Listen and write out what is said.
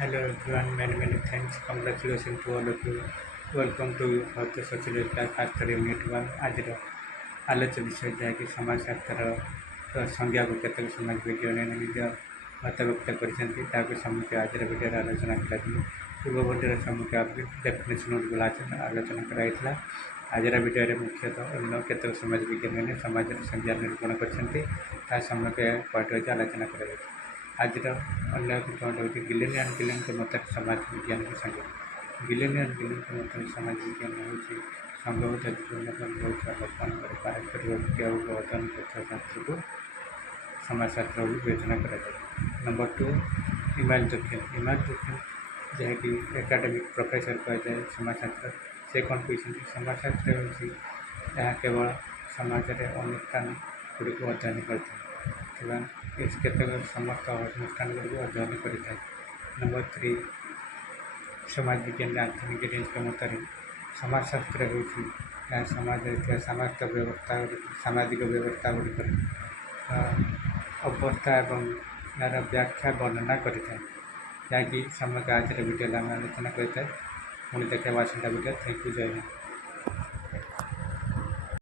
Hello everyone, many thanks. Congratulations to all of you. Welcome to Bharatiya Social Class Unit 1 ଆଜିର ଆଲୋଚ୍ୟ ବିଷୟ ଯାହାକି ସମାଜଶାସ୍ତ୍ରର ସଂଜ୍ଞାକୁ କେତେକ ସମାଜ ବିଜ୍ଞାନୀ ନିଜ ମତ ବ୍ୟକ୍ତ କରିଛନ୍ତି ତାହାକୁ ସମ୍ମୁଖ ଆଜିର ଭିଡ଼ିଓରେ ଆଲୋଚନା କରାଯିବ। ପୂର୍ବ ଭିଡ଼ିଓରେ ସମ୍ମୁଖ ଡେଫିନେସନ୍ ଆଲୋଚନା କରାଯାଇଥିଲା। ଆଜିର ଭିଡ଼ିଓରେ ମୁଖ୍ୟତଃ ଅନ୍ୟ କେତେକ ସମାଜ ବିଜ୍ଞାନୀ ସମାଜର ସଂଜ୍ଞା ନିରୂପଣ କରିଛନ୍ତି ତାହା ସମ୍ମୁଖ ପଏଣ୍ଟ ହେଉଛି ଆଲୋଚନା କରାଯାଇଛି। ଆଜିର ଅନ୍ୟ ଏକ ପଏଣ୍ଟ ହେଉଛି ଗିଲେନ୍ ଆଣ୍ଡ ଗିଲେନ୍ଙ୍କ ମତରେ ସମାଜ ବିଜ୍ଞାନର ସଂଜ୍ଞା। ଗିଲେନ୍ ଆଣ୍ଡ ଗିଲେନ୍ଙ୍କ ମତରେ ସମାଜ ବିଜ୍ଞାନ ହେଉଛି ସଂଘବଦ୍ଧ ଜୀବନରେ ରହୁଥିବା ଲୋକମାନଙ୍କର ପାରସ୍ପରିକ କ୍ରିୟା ଓ ଅଧ୍ୟୟନ କରୁଥିବା ଶାସ୍ତ୍ରକୁ ସମାଜଶାସ୍ତ୍ର ବୋଲି ବିବେଚନା କରାଯାଏ। ନମ୍ବର 2 ଇମାଲ ଦୁଖିନ୍ ଯାହାକି ଏକାଡେମିକ୍ ପ୍ରଫେସର କୁହାଯାଏ ସମାଜଶାସ୍ତ୍ର। ସେ କ'ଣ କହିଛନ୍ତି ସମାଜଶାସ୍ତ୍ର ହେଉଛି ଏହା କେବଳ ସମାଜରେ ଅନୁଷ୍ଠାନ ଗୁଡ଼ିକୁ ଅଧ୍ୟୟନ କରିଥାଏ ଥିବା କେତେକ ସମସ୍ତ ଅନୁଷ୍ଠାନ ଗୁଡ଼ିକୁ ଅଧ୍ୟୟନ କରିଥାଏ। ନମ୍ବର 3 ସମାଜ ବିଜ୍ଞାନୀ ଆନ୍ଥୋନି ଗିଲେନ୍ଙ୍କ ମତରେ ସମାଜଶାସ୍ତ୍ର ହେଉଛି ଏହା ସମାଜରେ ଥିବା ସାମାଜିକ ବ୍ୟବସ୍ଥା ଗୁଡ଼ିକରେ ଅବସ୍ଥା ଏବଂ ଏହାର ବ୍ୟାଖ୍ୟା ବର୍ଣ୍ଣନା କରିଥାଏ ଯାହାକି ସମଗ୍ର ଆଜିର ଭିଡ଼ିଓରେ ଆମେ ଆଲୋଚନା କରିଥାଏ। ପୁଣି ଦେଖିବା ଆସନ୍ତା ଭିଡ଼ିଓ। ଥ୍ୟାଙ୍କ ୟୁ, ଜୟ ହିନ୍ଦ।